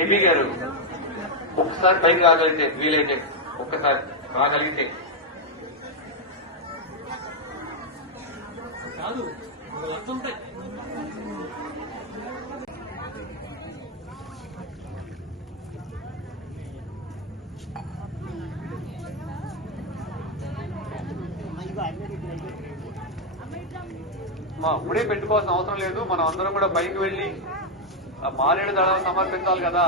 AB గారు ఒక్కసారి పైకి రాగలిగితే వీలైతే ఒక్కసారి రాగలిగితే. కాదు మా ఇప్పుడే పెట్టుకోవాల్సిన అవసరం లేదు. మనం అందరం కూడా పైకి వెళ్ళి ఆ మారేడు దళం సమర్పించాలి కదా.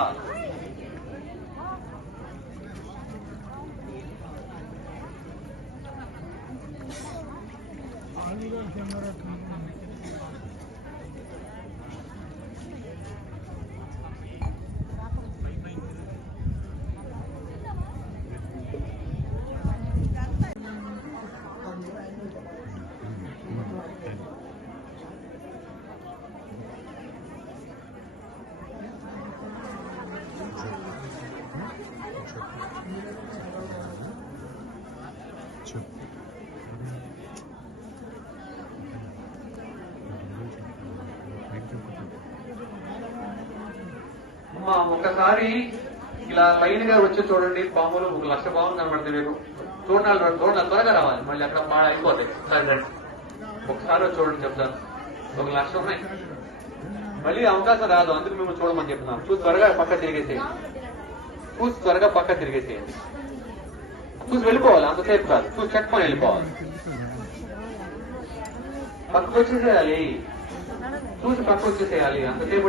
అమ్మా ఒకసారి ఇలా లైన్గా వచ్చి చూడండి పాములు ఒక లక్ష పాములు కనబడతాయి మీకు. చూడాలి చూడాలి త్వరగా రావాలి మళ్ళీ అక్కడ పాడ అయిపోతాయి. సరే ఒకసారి చూడండి చెప్తాను. ఒక లక్ష ఉన్నాయి. మళ్ళీ అవకాశం రాదు అందుకు మేము చూడమని చెప్తున్నాం చూసి త్వరగా పక్క తిరిగేసేయండి. చూసి త్వరగా పక్క తిరిగేసేయండి. చూసి వెళ్ళిపోవాలి అంతసేపు కాదు. చూసి చెక్కొని వెళ్ళిపోవాలి. పక్కకు వచ్చేసేయాలి. చూసి పక్క వచ్చేసేయాలి అంతసేపు